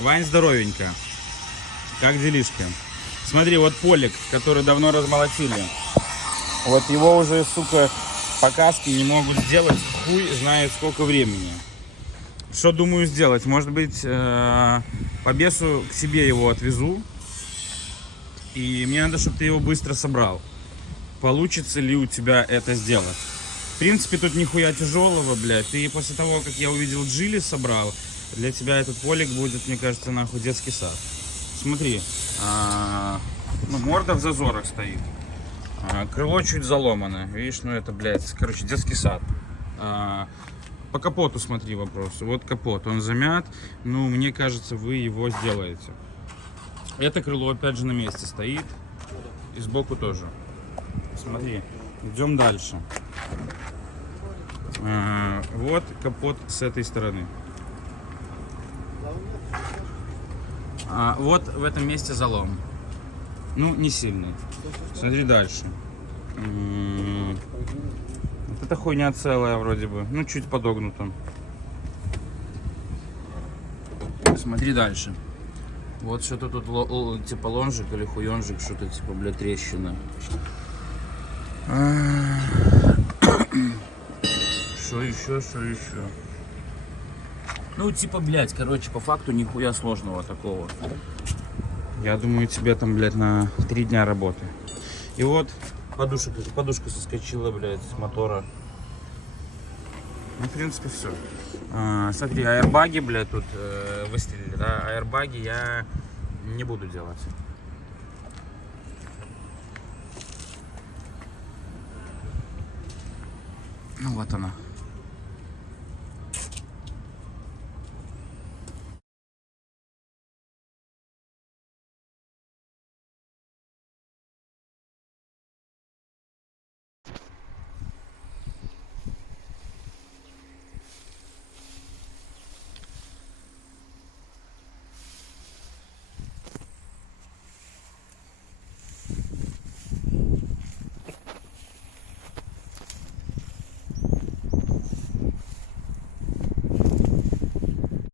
Вань, здоровенько. Как делишки? Смотри, вот полик, который давно размолотили. Вот его уже, сука, показки не могут сделать. Хуй знает сколько времени. Что думаю сделать? Может быть, по бесу к себе его отвезу. И мне надо, чтобы ты его быстро собрал. Получится ли у тебя это сделать? В принципе, тут нихуя тяжелого, блядь. Ты после того, как я увидел Джили собрал, для тебя этот полик будет, мне кажется, нахуй детский сад. Смотри, ну, морда в зазорах стоит. Крыло чуть заломано. Видишь, ну это, блядь, короче, детский сад. По капоту смотри вопрос. Вот капот, он замят. Ну, мне кажется, вы его сделаете. Это крыло опять же на месте стоит. И сбоку тоже. Смотри, идем дальше. Вот капот с этой стороны. Вот в этом месте залом. Ну, не сильный. Смотри дальше. Вот эта хуйня целая вроде бы. Ну, чуть подогнута. Смотри дальше. Вот что-то тут типа лонжик или хуёнжик, что-то типа, бля, трещина. Что еще, что еще? Ну, типа, блядь, короче, по факту нихуя сложного такого. Я думаю, тебе там, блядь, на 3 дня работы. И вот подушка соскочила, блядь, с мотора. Ну, в принципе, все. Смотри, аэрбаги, блядь, тут выстрелили, да? Аэрбаги я не буду делать. Ну, вот она.